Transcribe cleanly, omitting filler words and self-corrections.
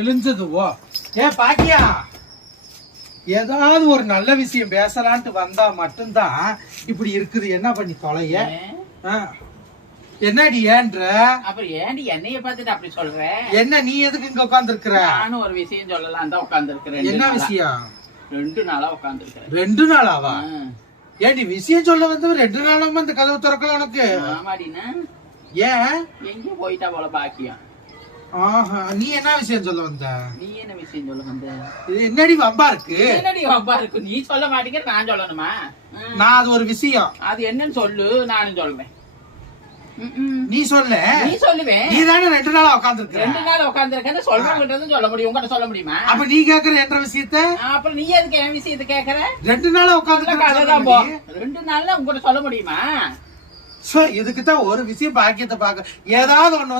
எழுஞ்சதுவோ ஏன் பாக்கியா ஏதாவது ஒரு நல்ல விஷயம் பேசலான்ட்டு வந்தா மட்டும்தான் இப்படி இருக்குது. என்ன பண்ணி தொலைய என்னடி ஏன்ற அப்புறம் ஏன்டி என்னைய பார்த்துட்டு அப்படி சொல்ற? என்ன நீ எதுக்கு இங்க உட்கார்ந்து இருக்கிற? நானும் ஒரு விஷயம் சொல்லலாம் தான் உட்கார்ந்து இருக்கிறேன். என்ன விஷயம்? 2 நாளா உட்கார்ந்து இருக்கிறேன். 2 நாளாவா? ஏன்டி விஷயம் சொல்ல வந்து 2 நாளாம இந்த கதவு திறக்கல உனக்கு? ஆமாடினா ஏன் எங்க போயிட்டா போல பாக்கியம். நீ என்ன விஷயம் சொல்ல வந்த? நீ என்ன விஷயம் சொல்ல வந்த? என்னடி வம்பா இருக்கு? என்னடி வம்பா இருக்கு? நீ சொல்ல மாட்டீங்க, நான் சொல்லணுமா? நான் அது ஒரு விஷயம். அது என்னன்னு சொல்லு, நானும் சொல்றேன். நீ சொல்ல. நீ சொல்லுவேன். நீ தானே 2 நாளா உட்கார்ந்து இருக்க. 2 நாள் உட்கார்ந்து இருக்கேன்னு சொல்றவங்கிட்ட சொல்ல முடியும், உங்ககிட்ட சொல்ல முடியுமா? அப்ப நீ கேக்குற என்ற விஷயத்த அப்புறம் நீ எதுக்கு என் விஷயத்தை கேக்குற? 2 நாளா உட்கார்ந்து அதுதான் போ. 2 நாள்ல உங்ககிட்ட சொல்ல முடியுமா? இதுக்குதான் ஒரு விஷயம் பாக்கியத்தை பாக்க ஏதாவது ஒண்ணு